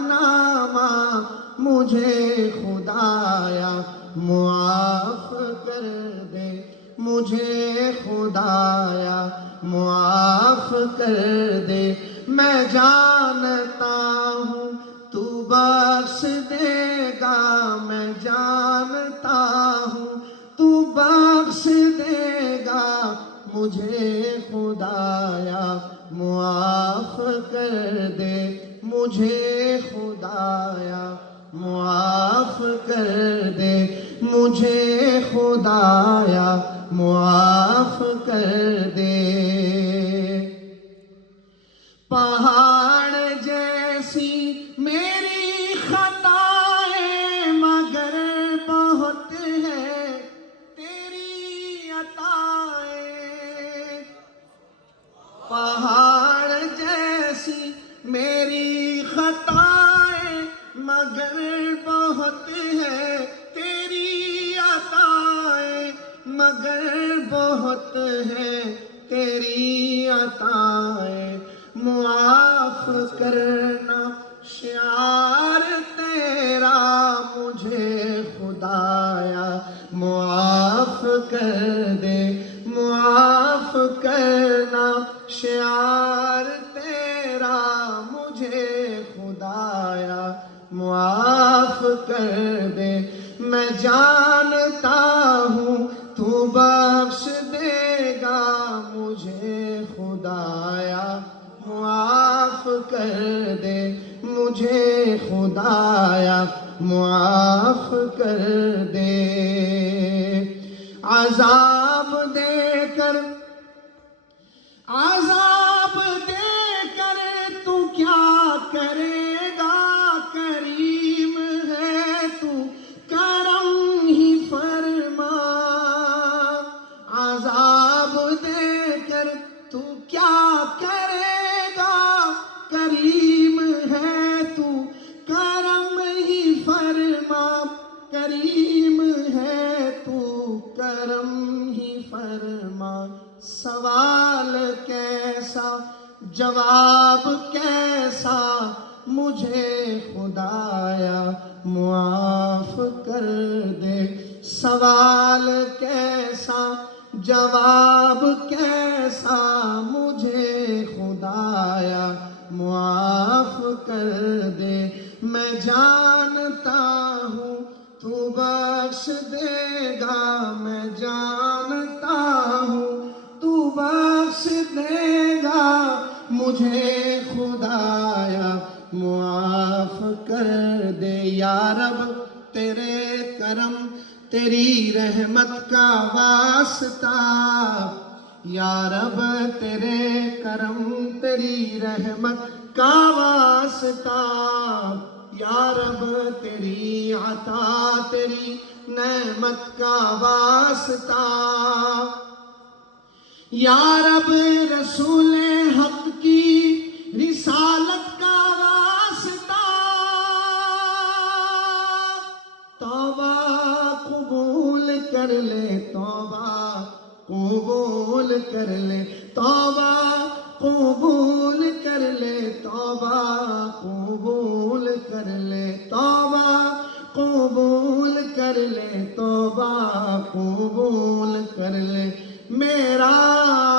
نامہ مجھے خدایا معاف کر دے، مجھے خدایا معاف کر دے۔ میں جانتا ہوں تو بخش دے گا، میں جانتا ہوں تو بخش دے گا، مجھے خدایا معاف کر دے، مجھے خدایا معاف کر دے، مجھے خدایا معاف کر دے۔ پہاڑ جیسی میری خطائیں مگر بہت ہے تیری عطائیں، پہاڑ جیسی میری خطائیں مگر بہت ہے تیری عطائیں، مگر بہت ہے تیری عطائیں۔ معاف کرنا شعار تیرا مجھے خدایا معاف کر دے، معاف کرنا شعار تیرا مجھے خدایا معاف کر دے۔ میں جانتا ہوں تو بخش دے گا، مجھے خدایا معاف کر دے، مجھے خدایا معاف کر دے۔ عذاب دے کر، عذاب دے کر تو کیا کرے گا، کریم ہے تو کرم ہی فرما۔ عذاب دے کر تو کیا کرے گا، کریم ہے تو کرم ہی فرما، کریم ہے تو کرم ہی فرما۔ سوال کیسا جواب کیسا مجھے خدایا معاف کر دے، سوال کیسا جواب کیسا مجھے خدایا معاف کر دے۔ میں جانتا ہوں تو بخش دے گا، میں جانتا ہوں تو بخش دے گا، مجھے خدایا معاف کر دے۔ یا رب تیرے کرم تیری رحمت کا واسطہ، یا رب تیرے کرم تیری رحمت کا واسطہ، یا رب تیری عطا تیری نعمت کا واسطہ، یا رب رسول حق کی رسالت کا واسطہ۔ توبہ قبول کر لے، توبہ قبول کر لے، توبہ قبول کر لے، توبہ قبول کر لے، توبہ قبول کر لے، توبہ قبول کر لے۔ میرا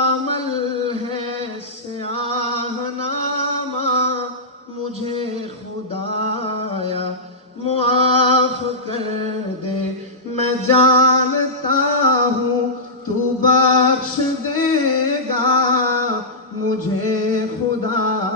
عمل ہے سیاہ نامہ، مجھے خدایا معاف کر دے۔ میں جانتا ہوں تو بخش دے گا، مجھے خدا